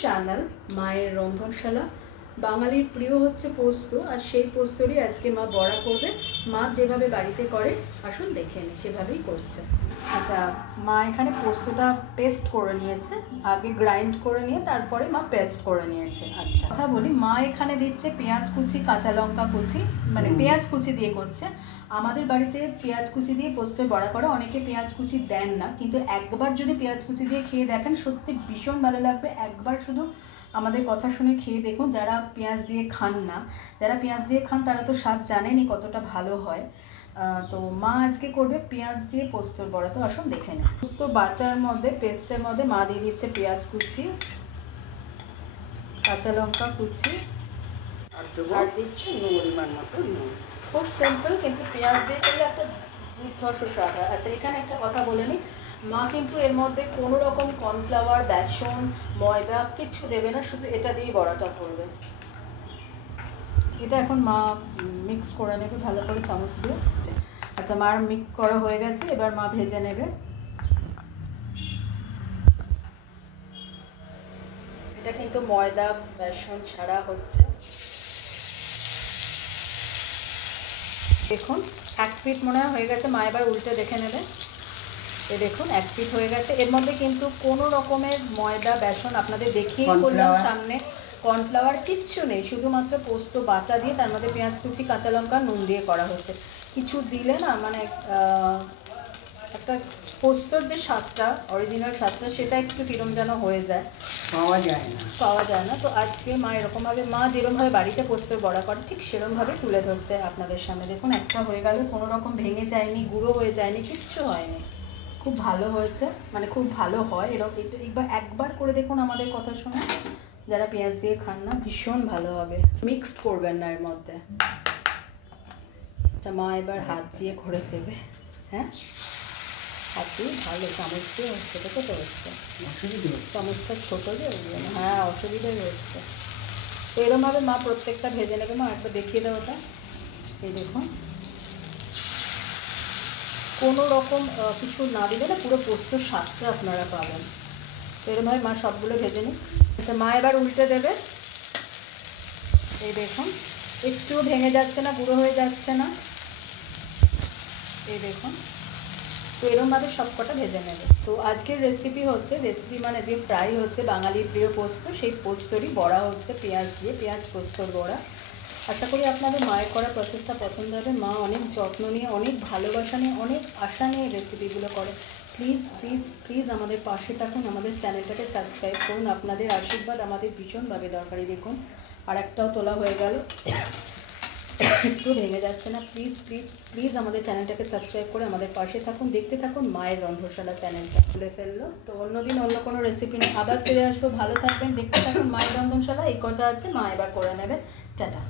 Channel মায়ের রন্ধনশালা। বাঙালির প্রিয় হচ্ছে পোস্ত, আর সেই পোস্তরই আজকে মা বড়া করবে। মা যেভাবে বাড়িতে করে আসুন দেখে নিই, সেভাবেই করছে। আচ্ছা, মা এখানে পোস্তটা পেস্ট করে নিয়েছে, আগে গ্রাইন্ড করে নিয়ে তারপরে মা পেস্ট করে নিয়েছে। আচ্ছা, কথা বলি, মা এখানে দিচ্ছে পেঁয়াজ কুচি, কাঁচা লঙ্কা কুচি, মানে পেঁয়াজ কুচি দিয়ে করছে। আমাদের বাড়িতে পেঁয়াজ কুচি দিয়ে পোস্তের বড়া করে, অনেকে পেঁয়াজ কুচি দেন না, কিন্তু একবার যদি পেঁয়াজ কুচি দিয়ে খেয়ে দেখেন সত্যি ভীষণ ভালো লাগবে। একবার শুধু আমাদের কথা শুনে খেয়ে দেখুন, যারা পেঁয়াজ দিয়ে খান না, যারা পেঁয়াজ দিয়ে খান তারা তো স্বাদ জানেনই কতটা ভালো হয়। তো মা আজকে করবে পেঁয়াজ দিয়ে পোস্তর বড়া। তো আসুন দেখে নিই। পোস্ত বাটার মধ্যে, পেস্টের মধ্যে মা দিয়ে দিচ্ছে পেঁয়াজ কুচি, কাঁচা লঙ্কা কুচি, আর দিচ্ছে পরিমাণ মতো নুন। খুব সিম্পল, কিন্তু পেঁয়াজ দিয়ে করলে একটা দুর্ধর্ষ স্বাদ হয়। আচ্ছা, এখানে একটা কথা বলে নিই, মা কিন্তু এর মধ্যে কোনো রকম কর্নফ্লাওয়ার, বেসন, ময়দা কিচ্ছু দেবে না, শুধু এটা দিয়েই বড়াটা করবে। এটা এখন মা মিক্স করে নেবে ভালো করে চামচ দিয়ে। আচ্ছা, মার মিক্স করা হয়ে গেছে, এবার মা ভেজে নেবে। এটা কিন্তু ময়দা বেসন ছাড়া হচ্ছে। দেখুন 1 পিঠ মনে হয়ে গেছে, মা এবার উল্টে দেখে নেবে। এই দেখুন 1 পিঠ হয়ে গেছে। এর মধ্যে কিন্তু কোনো রকমের ময়দা বেসন আপনাদের দেখিয়ে করলাম সামনে, কর্নফ্লাওয়ার কিচ্ছু নেই, শুধুমাত্র পোস্ত বাটা দিয়ে তার মধ্যে পেঁয়াজ কুচি, কাঁচা লঙ্কা, নুন দিয়ে করা হচ্ছে। কিছু দিলে না মানে একটা পোস্তর যে স্বাদটা, অরিজিনাল স্বাদটা, সেটা একটু কিরম যেন হয়ে যায়, পাওয়া যায় না। তো আজকে মা এরকমভাবে, মা যেরকমভাবে বাড়িতে পোস্তর বড়া করে ঠিক সেরকমভাবে তুলে ধরছে আপনাদের সামনে। দেখুন একটা হয়ে গেল, কোনো রকম ভেঙে যায়নি, গুঁড়ো হয়ে যায়নি, কিচ্ছু হয়নি, খুব ভালো হয়েছে, মানে খুব ভালো হয় এরকম। একবার করে দেখুন আমাদের কথা শুনে, যারা পেঁয়াজ দিয়ে খান না, ভীষণ ভালো হবে। মিক্সড করবেন না এর মধ্যে। আচ্ছা, মা এবার হাত দিয়ে ঘরে দেবে। হ্যাঁ, হাত দিয়ে ভালো চামচ দিয়ে হচ্ছে, তো কত হচ্ছে, চামচটা ছোটো দিয়ে ওই জন্য, হ্যাঁ অসুবিধাই হচ্ছে। তো এরকমভাবে মা প্রত্যেকটা ভেজে নেবে। মা একবার দেখিয়ে দেবো ওটা। এই দেখুন, কোনো রকম কিছু না দিলে না পুরো পোস্তর স্বাদটা আপনারা পাবেন। তো এরকমভাবে মা সবগুলো ভেজে নিই। আচ্ছা, মা এবার উল্টে দেবে। এই দেখুন একটুও ভেঙে যাচ্ছে না, গুঁড়ো হয়ে যাচ্ছে না, এই দেখুন। তো এরকমভাবে সবকটা ভেজে নেবে। তো আজকের রেসিপি হচ্ছে, রেসিপি মানে যে ফ্রাই হচ্ছে বাঙালির প্রিয় পোস্ত, সেই পোস্তরই বড়া হচ্ছে পেঁয়াজ দিয়ে, পেঁয়াজ পোস্তর বড়া। আশা করি আপনাদের মায়ের করা প্রসেসটা পছন্দ হবে। মা অনেক যত্ন নিয়ে, অনেক ভালোবাসা নিয়ে, অনেক আশা নিয়ে রেসিপিগুলো করে। প্লিজ প্লিজ প্লিজ আমাদের পাশে থাকুন, আমাদের চ্যানেলটাকে সাবস্ক্রাইব করুন। আপনাদের আশীর্বাদ আমাদের ভীষণভাবে দরকারি। দেখুন আর একটাও তোলা হয়ে গেল, একটু ভেঙে যাচ্ছে না। প্লিজ প্লিজ প্লিজ আমাদের চ্যানেলটাকে সাবস্ক্রাইব করে আমাদের পাশে থাকুন, দেখতে থাকুন মায়ের রন্ধনশালা চ্যানেলটা। খুলে ফেললো। তো অন্যদিন অন্য কোনো রেসিপি নিয়ে আবার ফিরে আসবো। ভালো থাকবেন, দেখতে থাকুন মায়ের রন্ধনশালা। এই কটা আছে, মা এবার করে নেবে। টাটা।